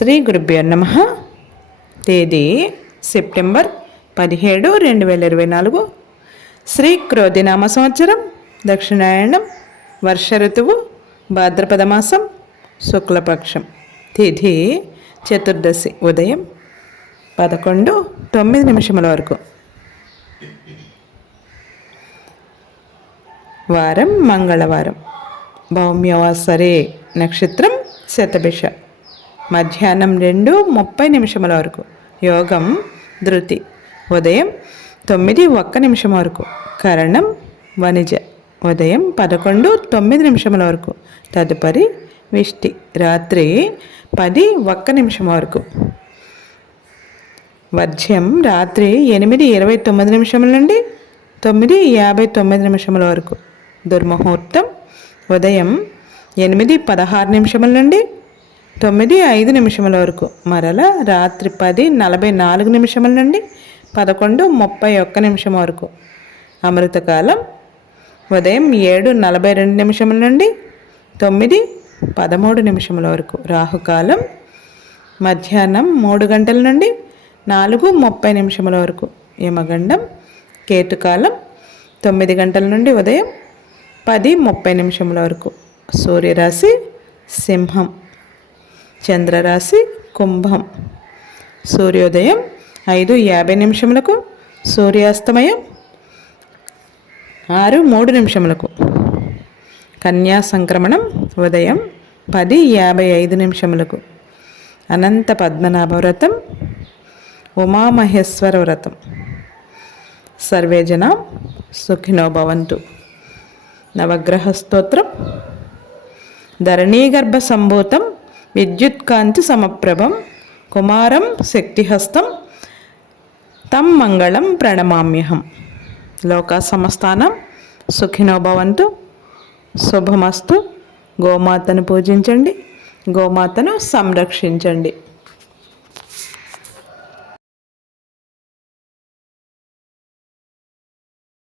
శ్రీ గురుభ్యో నమః. తేదీ సెప్టెంబర్ 17, 2024. శ్రీ క్రోధినామ సంవత్సరం, దక్షిణాయనం, వర్ష ఋతువు, భాద్రపద మాసం, శుక్లపక్షం. తిథి చతుర్దశి, ఉదయం 11:09 వరకు. వారం మంగళవారం. భౌమ్యవాసరే నక్షత్రం శతభిష. మధ్యాహ్నం 2:30 వరకు. యోగం ధృతి. ఉదయం 9:01 వరకు. కరణం వణిజ. ఉదయం 11:09 వరకు. తదుపరి విష్టి. రాత్రి 10:01 వరకు. వర్జ్యం రాత్రి 8:29 నుండి 9:59 వరకు. దుర్ముహూర్తం ఉదయం 8:16 నుండి 9:05 వరకు. మరల రాత్రి 10:44 నుండి 11:31 వరకు. అమృతకాలం ఉదయం 7:42 నుండి 9:13 వరకు. రాహుకాలం మధ్యాహ్నం 3 గంటల నుండి 4:30 వరకు. యమగండం కేతుకాలం 9 గంటల నుండి ఉదయం 10:30 వరకు. సూర్యరాశి సింహం, చంద్రరాశి కుంభం. సూర్యోదయం 5:50, సూర్యాస్తమయం 6:03. కన్యా సంక్రమణం ఉదయం 10:55. అనంత పద్మనాభ వ్రతం, ఉమామహేశ్వర వ్రతం. సర్వే జనా సుఖినో భవంతు. నవగ్రహ స్తోత్రం. ధరణీగర్భ సంభూతం విద్యుత్కాంతి సమప్రభం కుమారం శక్తిహస్తం తం మంగళం ప్రణమామ్యహం. లోకా సమస్తానం సుఖినో భవంతు. శుభమస్తు. గోమాతను పూజించండి, గోమాతను సంరక్షించండి.